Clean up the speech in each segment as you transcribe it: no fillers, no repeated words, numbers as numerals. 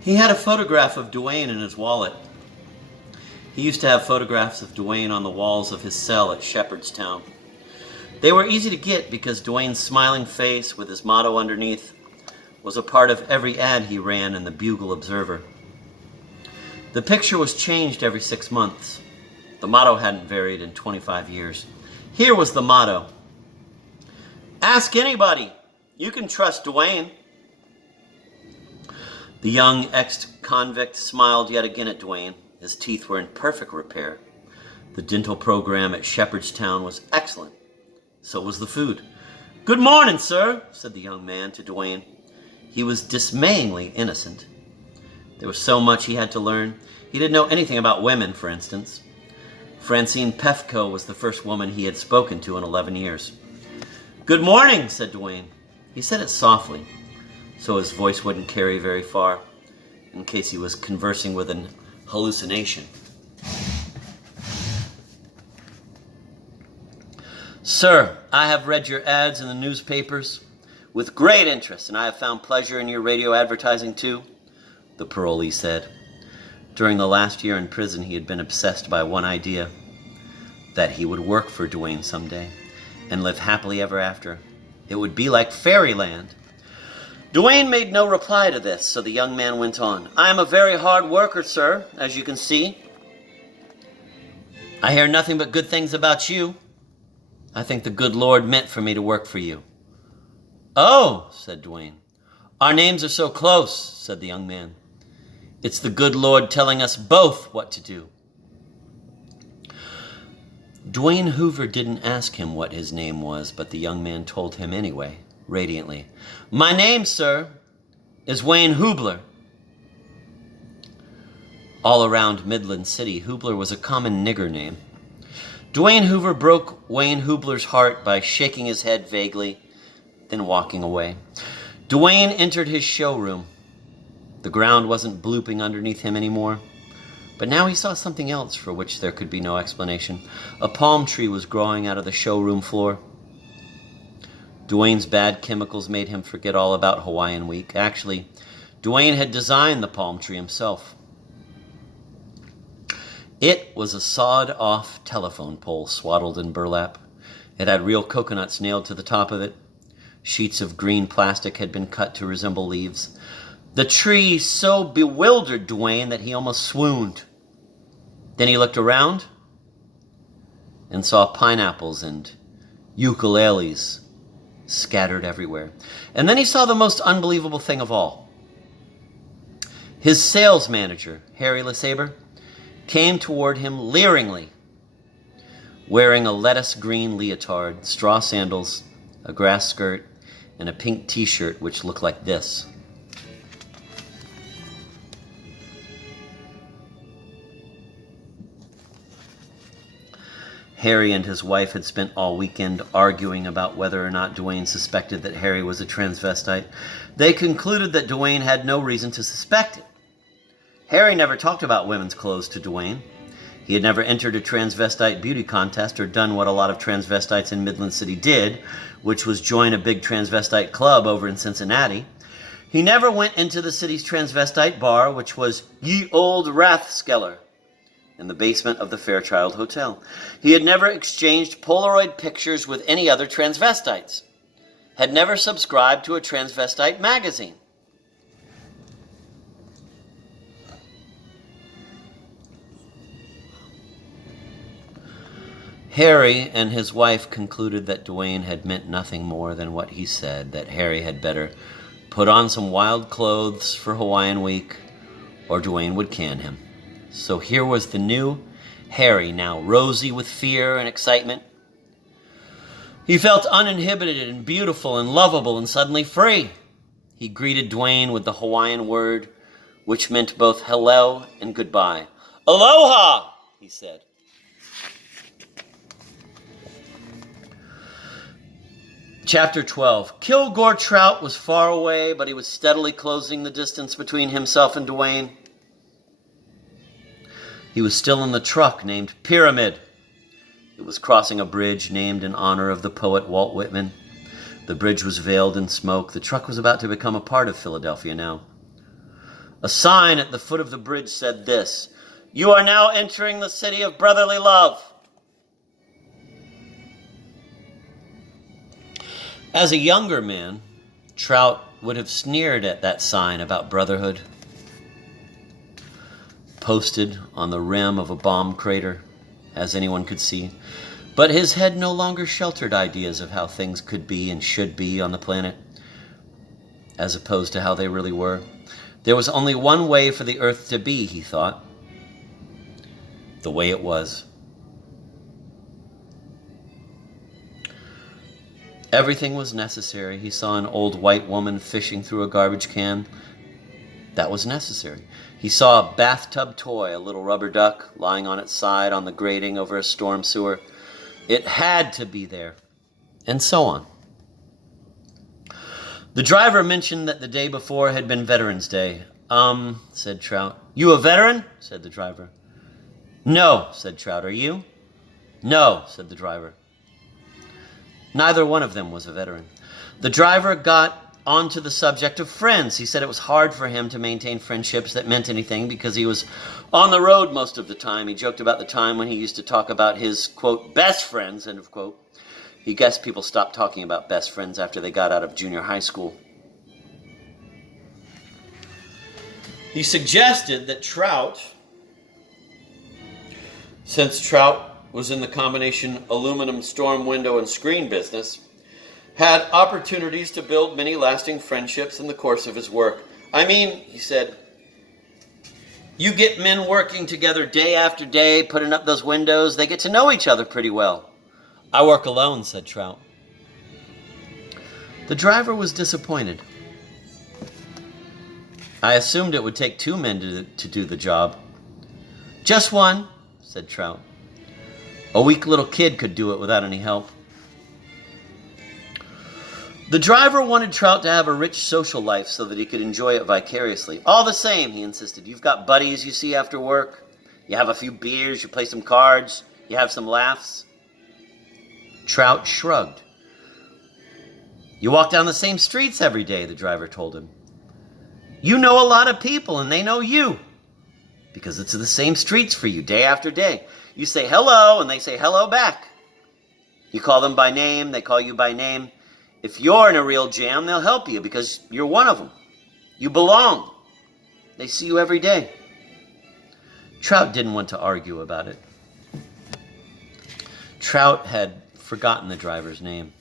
He had a photograph of Duane in his wallet. He used to have photographs of Duane on the walls of his cell at Shepherdstown. They were easy to get because Duane's smiling face with his motto underneath was a part of every ad he ran in the Bugle Observer. The picture was changed every 6 months. The motto hadn't varied in 25 years. Here was the motto: "Ask anybody. You can trust Duane." The young ex-convict smiled yet again at Duane. His teeth were in perfect repair. The dental program at Shepherdstown was excellent. So was the food. "Good morning, sir," said the young man to Duane. He was dismayingly innocent. There was so much he had to learn. He didn't know anything about women, for instance. Francine Pefko was the first woman he had spoken to in 11 years. "Good morning," said Duane. He said it softly, so his voice wouldn't carry very far, in case he was conversing with an hallucination. "Sir, I have read your ads in the newspapers with great interest, and I have found pleasure in your radio advertising too," the parolee said. During the last year in prison, he had been obsessed by one idea: that he would work for Duane someday and live happily ever after. It would be like fairyland. Duane made no reply to this, so the young man went on. "I am a very hard worker, sir, as you can see. I hear nothing but good things about you. I think the good Lord meant for me to work for you." "Oh," said Duane. "Our names are so close," said the young man. "It's the good Lord telling us both what to do." Duane Hoover didn't ask him what his name was, but the young man told him anyway, radiantly. "My name, sir, is Wayne Hubler." All around Midland City, Hubler was a common nigger name. Duane Hoover broke Wayne Hubler's heart by shaking his head vaguely, then walking away. Duane entered his showroom. The ground wasn't blooping underneath him anymore, but now he saw something else for which there could be no explanation. A palm tree was growing out of the showroom floor. Duane's bad chemicals made him forget all about Hawaiian Week. Actually, Duane had designed the palm tree himself. It was a sawed-off telephone pole swaddled in burlap. It had real coconuts nailed to the top of it. Sheets of green plastic had been cut to resemble leaves. The tree so bewildered Duane that he almost swooned. Then he looked around and saw pineapples and ukuleles scattered everywhere. And then he saw the most unbelievable thing of all. His sales manager, Harry LeSabre, came toward him leeringly, wearing a lettuce-green leotard, straw sandals, a grass skirt, and a pink t-shirt which looked like this. Harry and his wife had spent all weekend arguing about whether or not Duane suspected that Harry was a transvestite. They concluded that Duane had no reason to suspect it. Harry never talked about women's clothes to Duane. He had never entered a transvestite beauty contest or done what a lot of transvestites in Midland City did, which was join a big transvestite club over in Cincinnati. He never went into the city's transvestite bar, which was Ye Old Rathskeller, in the basement of the Fairchild Hotel. He had never exchanged Polaroid pictures with any other transvestites, had never subscribed to a transvestite magazine. Harry and his wife concluded that Duane had meant nothing more than what he said, that Harry had better put on some wild clothes for Hawaiian Week, or Duane would can him. So here was the new Harry, now rosy with fear and excitement. He felt uninhibited and beautiful and lovable and suddenly free. He greeted Duane with the Hawaiian word, which meant both hello and goodbye. "Aloha," he said. Chapter 12. Kilgore Trout was far away, but he was steadily closing the distance between himself and Duane. He was still in the truck named Pyramid. It was crossing a bridge named in honor of the poet Walt Whitman. The bridge was veiled in smoke. The truck was about to become a part of Philadelphia now. A sign at the foot of the bridge said this: "You are now entering the city of brotherly love." As a younger man, Trout would have sneered at that sign about brotherhood, posted on the rim of a bomb crater, as anyone could see. But his head no longer sheltered ideas of how things could be and should be on the planet, as opposed to how they really were. There was only one way for the Earth to be, he thought. The way it was. Everything was necessary. He saw an old white woman fishing through a garbage can. That was necessary. He saw a bathtub toy, a little rubber duck, lying on its side on the grating over a storm sewer. It had to be there. And so on. The driver mentioned that the day before had been Veterans Day. Said Trout. "You a veteran?" said the driver. "No," said Trout. "Are you?" "No," said the driver. Neither one of them was a veteran. The driver got onto the subject of friends. He said it was hard for him to maintain friendships that meant anything because he was on the road most of the time. He joked about the time when he used to talk about his, quote, best friends, end of quote. He guessed people stopped talking about best friends after they got out of junior high school. He suggested that Trout, since Trout was in the combination aluminum storm window and screen business, had opportunities to build many lasting friendships in the course of his work. "I mean," he said, "you get men working together day after day, putting up those windows, they get to know each other pretty well." "I work alone," said Trout. The driver was disappointed. "I assumed it would take two men to do the job." "Just one," said Trout. "A weak little kid could do it without any help." The driver wanted Trout to have a rich social life so that he could enjoy it vicariously. "All the same," he insisted, "you've got buddies you see after work. You have a few beers, you play some cards, you have some laughs." Trout shrugged. "You walk down the same streets every day," the driver told him. "You know a lot of people and they know you because it's the same streets for you day after day. You say hello and they say hello back. You call them by name, they call you by name. If you're in a real jam, they'll help you because you're one of them. You belong. They see you every day." Trout didn't want to argue about it. Trout had forgotten the driver's name.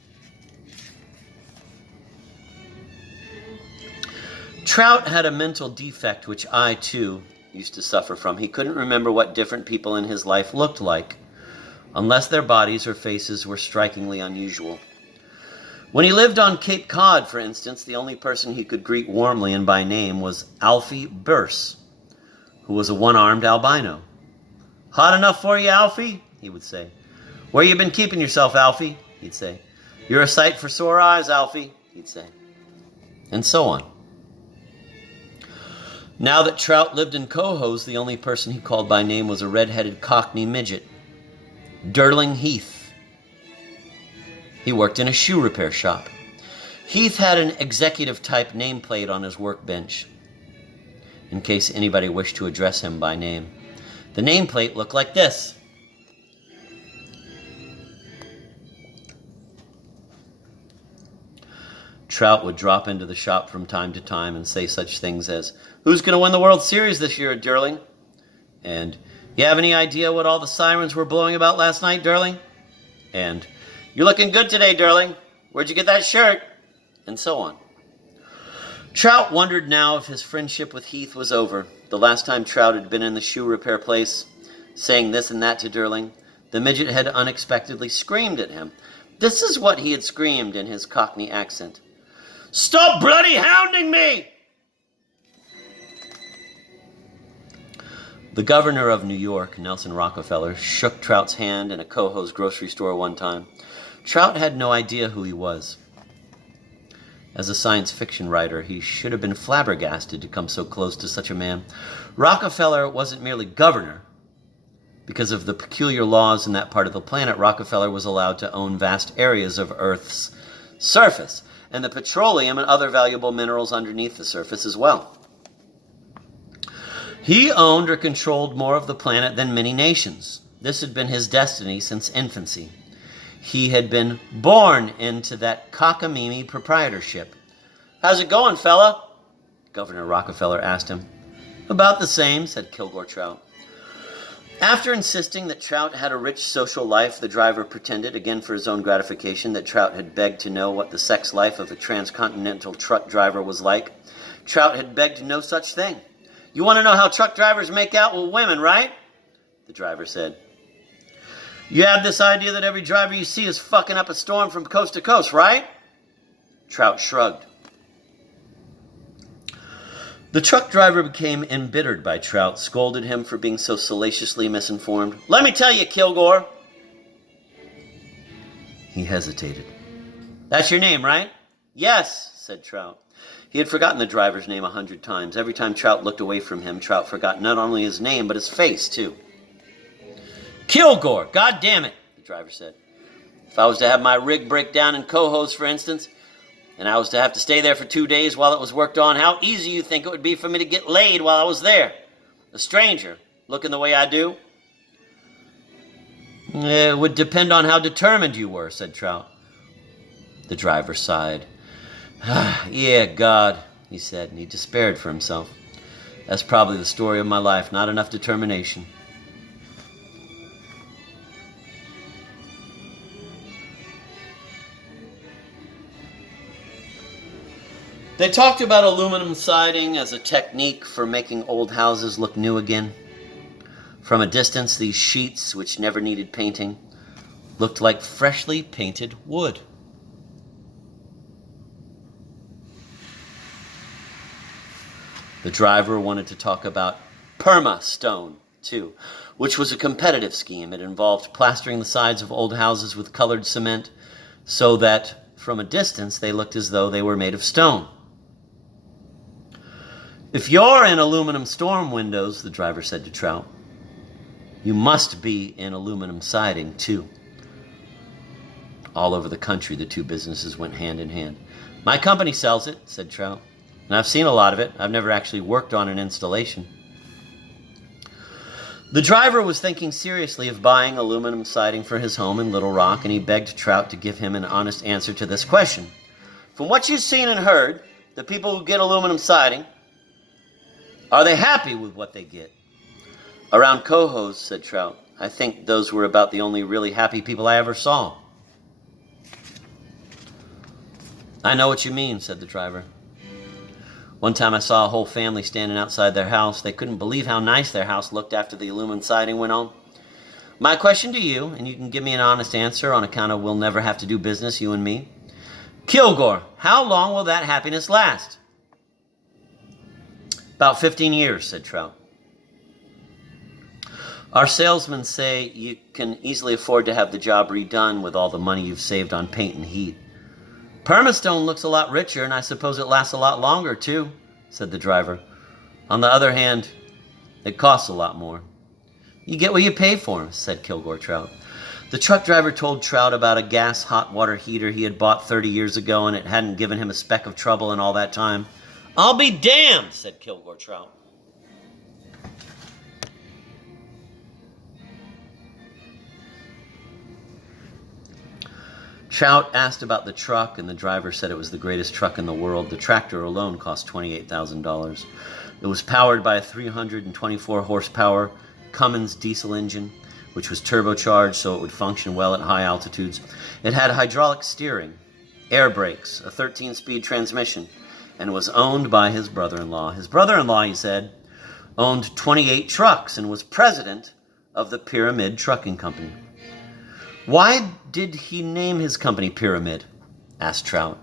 Trout had a mental defect which I, too, used to suffer from. He couldn't remember what different people in his life looked like, unless their bodies or faces were strikingly unusual. When he lived on Cape Cod, for instance, the only person he could greet warmly and by name was Alfie Burse, who was a one-armed albino. "Hot enough for you, Alfie?" he would say. "Where you been keeping yourself, Alfie?" he'd say. "You're a sight for sore eyes, Alfie," he'd say. And so on. Now that Trout lived in Cohoes, the only person he called by name was a red-headed Cockney midget, Durling Heath. He worked in a shoe repair shop. Heath had an executive-type nameplate on his workbench, in case anybody wished to address him by name. The nameplate looked like this. Trout would drop into the shop from time to time and say such things as, "Who's going to win the World Series this year, Durling?" And, "You have any idea what all the sirens were blowing about last night, Durling?" And, "You're looking good today, Durling. Where'd you get that shirt?" And so on. Trout wondered now if his friendship with Heath was over. The last time Trout had been in the shoe repair place, saying this and that to Durling, the midget had unexpectedly screamed at him. This is what he had screamed in his Cockney accent. "Stop bloody hounding me!" The governor of New York, Nelson Rockefeller, shook Trout's hand in a Cohoes grocery store one time. Trout had no idea who he was. As a science fiction writer, he should have been flabbergasted to come so close to such a man. Rockefeller wasn't merely governor. Because of the peculiar laws in that part of the planet, Rockefeller was allowed to own vast areas of Earth's surface, and the petroleum and other valuable minerals underneath the surface as well. He owned or controlled more of the planet than many nations. This had been his destiny since infancy. He had been born into that cockamamie proprietorship. "How's it going, fella?" Governor Rockefeller asked him. "About the same," said Kilgore Trout. After insisting that Trout had a rich social life, the driver pretended, again for his own gratification, that Trout had begged to know what the sex life of a transcontinental truck driver was like. Trout had begged no such thing. "You want to know how truck drivers make out with women, right?" The driver said. "You have this idea that every driver you see is fucking up a storm from coast to coast, right?" Trout shrugged. The truck driver became embittered by Trout, scolded him for being so salaciously misinformed. "Let me tell you, Kilgore." He hesitated. "That's your name, right?" "Yes," said Trout. He had forgotten the driver's name 100 times. Every time Trout looked away from him, Trout forgot not only his name, but his face, too. "Kilgore, God damn it," the driver said. "If I was to have my rig break down in Cohoes, for instance, and I was to have to stay there for 2 days while it was worked on, how easy you think it would be for me to get laid while I was there? A stranger, looking the way I do?" "It would depend on how determined you were," said Trout. The driver sighed. "Yeah, God," he said, and he despaired for himself. "That's probably the story of my life, not enough determination." They talked about aluminum siding as a technique for making old houses look new again. From a distance, these sheets, which never needed painting, looked like freshly painted wood. The driver wanted to talk about perma-stone, too, which was a competitive scheme. It involved plastering the sides of old houses with colored cement so that, from a distance, they looked as though they were made of stone. "If you're in aluminum storm windows," the driver said to Trout, "you must be in aluminum siding, too." All over the country, the two businesses went hand in hand. "My company sells it," said Trout, "and I've seen a lot of it. I've never actually worked on an installation." The driver was thinking seriously of buying aluminum siding for his home in Little Rock, and he begged Trout to give him an honest answer to this question. "From what you've seen and heard, the people who get aluminum siding, are they happy with what they get?" "Around Cohoes," said Trout, "I think those were about the only really happy people I ever saw." "I know what you mean," said the driver. "One time I saw a whole family standing outside their house. They couldn't believe how nice their house looked after the aluminum siding went on. My question to you, and you can give me an honest answer on account of we'll never have to do business, you and me. Kilgore, how long will that happiness last?" "About 15 years, said Trout. "Our salesmen say you can easily afford to have the job redone with all the money you've saved on paint and heat." "Permastone looks a lot richer, and I suppose it lasts a lot longer, too," said the driver. "On the other hand, it costs a lot more." "You get what you pay for," said Kilgore Trout. The truck driver told Trout about a gas hot water heater he had bought 30 years ago, and it hadn't given him a speck of trouble in all that time. "I'll be damned," said Kilgore Trout. Trout asked about the truck, and the driver said it was the greatest truck in the world. The tractor alone cost $28,000. It was powered by a 324 horsepower Cummins diesel engine, which was turbocharged so it would function well at high altitudes. It had hydraulic steering, air brakes, a 13-speed transmission, and was owned by his brother-in-law. His brother-in-law, he said, owned 28 trucks and was president of the Pyramid Trucking Company. "Why did he name his company Pyramid?" asked Trout.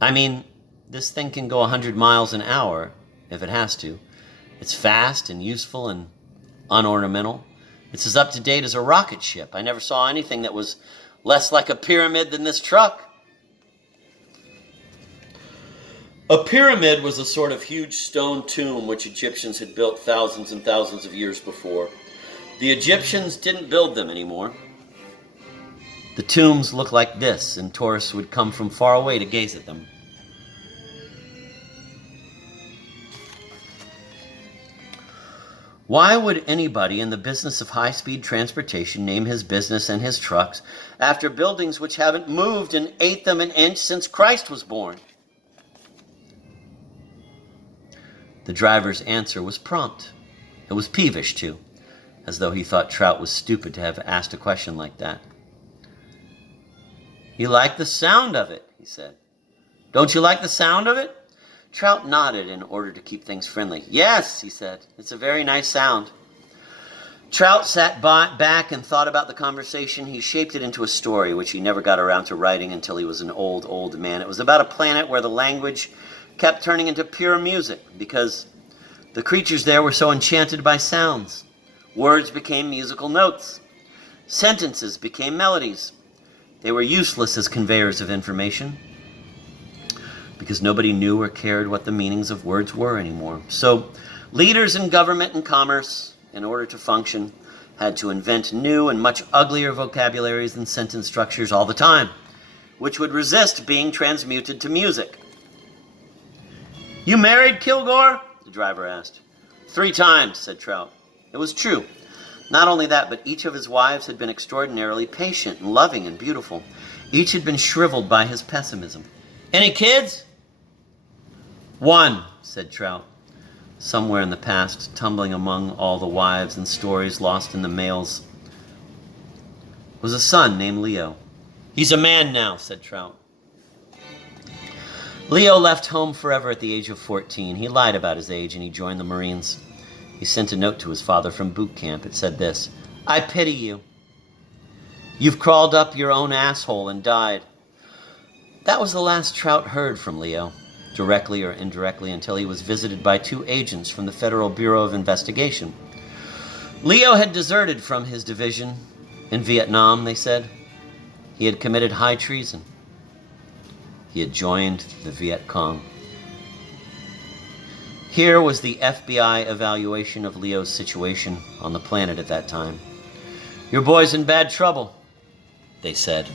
"I mean, this thing can go 100 miles an hour if it has to. It's fast and useful and unornamental. It's as up-to-date as a rocket ship. I never saw anything that was less like a pyramid than this truck." A pyramid was a sort of huge stone tomb which Egyptians had built thousands and thousands of years before. The Egyptians didn't build them anymore. The tombs looked like this, and tourists would come from far away to gaze at them. Why would anybody in the business of high-speed transportation name his business and his trucks after buildings which haven't moved an eighth of an inch since Christ was born? The driver's answer was prompt. It was peevish, too, as though he thought Trout was stupid to have asked a question like that. "You like the sound of it," he said. "Don't you like the sound of it?" Trout nodded in order to keep things friendly. "Yes," he said, "it's a very nice sound." Trout sat back and thought about the conversation. He shaped it into a story, which he never got around to writing until he was an old man. It was about a planet where the language kept turning into pure music because the creatures there were so enchanted by sounds. Words became musical notes. Sentences became melodies. They were useless as conveyors of information because nobody knew or cared what the meanings of words were anymore. So leaders in government and commerce, in order to function, had to invent new and much uglier vocabularies and sentence structures all the time, which would resist being transmuted to music. "You married, Kilgore?" the driver asked. "3 times, said Trout. It was true. Not only that, but each of his wives had been extraordinarily patient and loving and beautiful. Each had been shriveled by his pessimism. "Any kids?" "1, said Trout. Somewhere in the past, tumbling among all the wives and stories lost in the mails, was a son named Leo. "He's a man now," said Trout. Leo left home forever at the age of 14. He lied about his age and he joined the Marines. He sent a note to his father from boot camp. It said this: "I pity you. You've crawled up your own asshole and died." That was the last Trout heard from Leo, directly or indirectly, until he was visited by 2 agents from the Federal Bureau of Investigation. Leo had deserted from his division in Vietnam, they said. He had committed high treason. He had joined the Viet Cong. Here was the FBI evaluation of Leo's situation on the planet at that time. "Your boy's in bad trouble," they said.